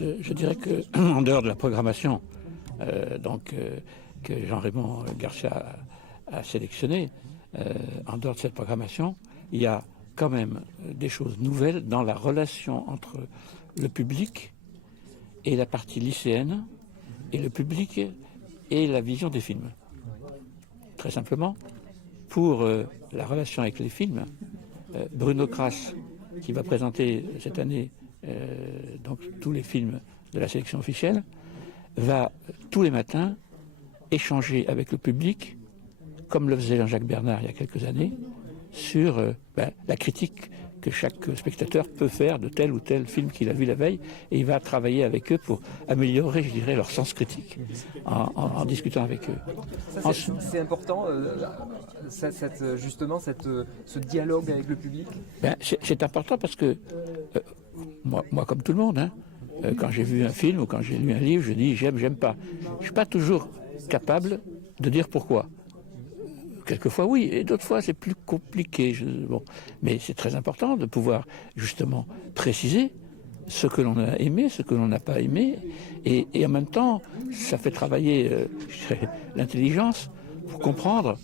je dirais que en dehors de la programmation, que Jean-Raymond Garcia a sélectionné, en dehors de cette programmation, il y a quand même des choses nouvelles dans la relation entre le public et la partie lycéenne, et le public et la vision des films. Très simplement, pour la relation avec les films, Bruno Kras, qui va présenter cette année donc tous les films de la sélection officielle, va tous les matins échanger avec le public, comme le faisait Jean-Jacques Bernard il y a quelques années, sur la critique que chaque spectateur peut faire de tel ou tel film qu'il a vu la veille, et il va travailler avec eux pour améliorer, je dirais, leur sens critique en discutant avec eux. C'est important, justement, ce dialogue avec le public. C'est important parce que moi, comme tout le monde, hein, quand j'ai vu un film ou quand j'ai lu un livre, je dis j'aime pas. Je suis pas toujours capable de dire pourquoi. Quelquefois oui, et d'autres fois c'est plus compliqué. Mais c'est très important de pouvoir justement préciser ce que l'on a aimé, ce que l'on n'a pas aimé, et en même temps ça fait travailler l'intelligence pour comprendre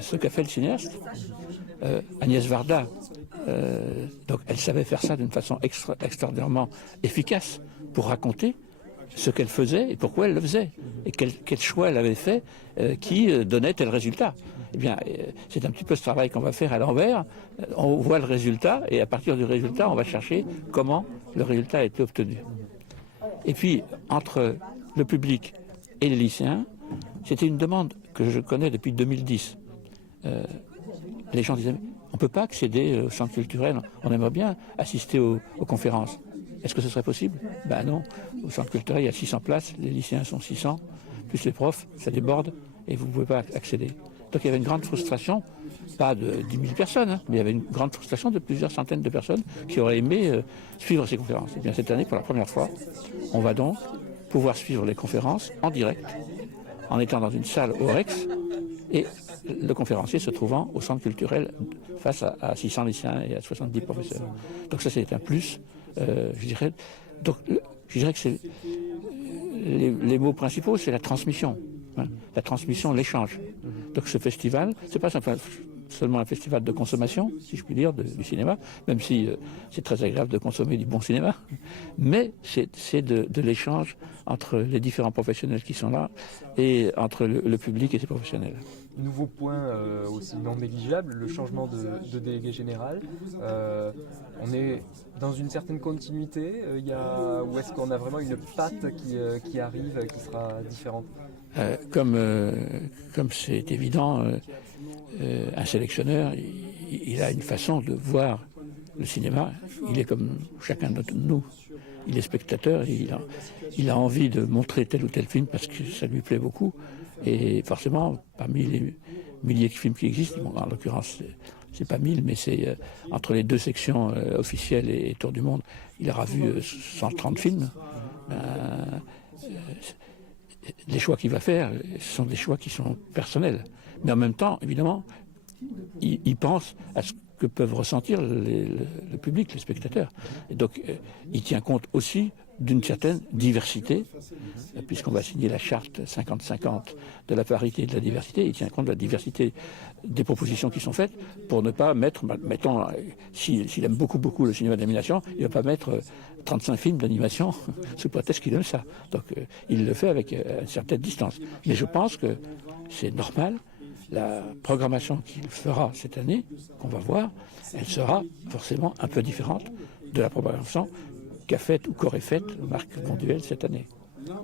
ce qu'a fait le cinéaste. Agnès Varda, donc elle savait faire ça d'une façon extraordinairement efficace pour raconter ce qu'elle faisait et pourquoi elle le faisait, et quel choix elle avait fait qui donnait tel résultat. Eh bien, c'est un petit peu ce travail qu'on va faire à l'envers. On voit le résultat, et à partir du résultat, on va chercher comment le résultat a été obtenu. Et puis, entre le public et les lycéens, c'était une demande que je connais depuis 2010. Les gens disaient, on ne peut pas accéder au centre culturel, on aimerait bien assister aux conférences. Est-ce que ce serait possible? Ben non, au centre culturel, il y a 600 places, les lycéens sont 600, plus les profs, ça déborde, et vous ne pouvez pas accéder. Donc il y avait une grande frustration, pas de 10 000 personnes, hein, mais il y avait une grande frustration de plusieurs centaines de personnes qui auraient aimé suivre ces conférences. Et bien cette année, pour la première fois, on va donc pouvoir suivre les conférences en direct, en étant dans une salle au Rex, et le conférencier se trouvant au centre culturel face à 600 lycéens et à 70 professeurs. Donc ça, c'est un plus, je dirais. Donc, je dirais que c'est les mots principaux, c'est la transmission. Hein, la transmission, l'échange. Donc ce festival, c'est pas seulement un festival de consommation, si je puis dire, du cinéma, même si c'est très agréable de consommer du bon cinéma, mais c'est de l'échange entre les différents professionnels qui sont là et entre le public et ses professionnels. Nouveau point aussi non négligeable, le changement de délégué général. On est dans une certaine continuité, ou est-ce qu'on a vraiment une patte qui arrive, qui sera différente? Comme c'est évident, un sélectionneur, il a une façon de voir le cinéma. Il est comme chacun d'entre nous. Il est spectateur, il a envie de montrer tel ou tel film parce que ça lui plaît beaucoup. Et forcément, parmi les milliers de films qui existent, bon, en l'occurrence, c'est pas 1000, mais c'est entre les deux sections officielles et Tour du Monde, il aura vu 130 films. Les choix qu'il va faire, ce sont des choix qui sont personnels. Mais en même temps, évidemment, il pense à ce que peuvent ressentir le public, les spectateurs. Et donc, il tient compte aussi d'une certaine diversité, puisqu'on va signer la charte 50-50 de la parité et de la diversité. Il tient compte de la diversité des propositions qui sont faites pour ne pas mettre, mettons, s'il aime beaucoup le cinéma d'animation, il ne va pas mettre 35 films d'animation sous prétexte qu'il aime ça. Donc il le fait avec une certaine distance. Mais je pense que c'est normal. La programmation qu'il fera cette année, qu'on va voir, elle sera forcément un peu différente de la programmation qu'a faite ou qu'aurait faite Marc Bonduel cette année.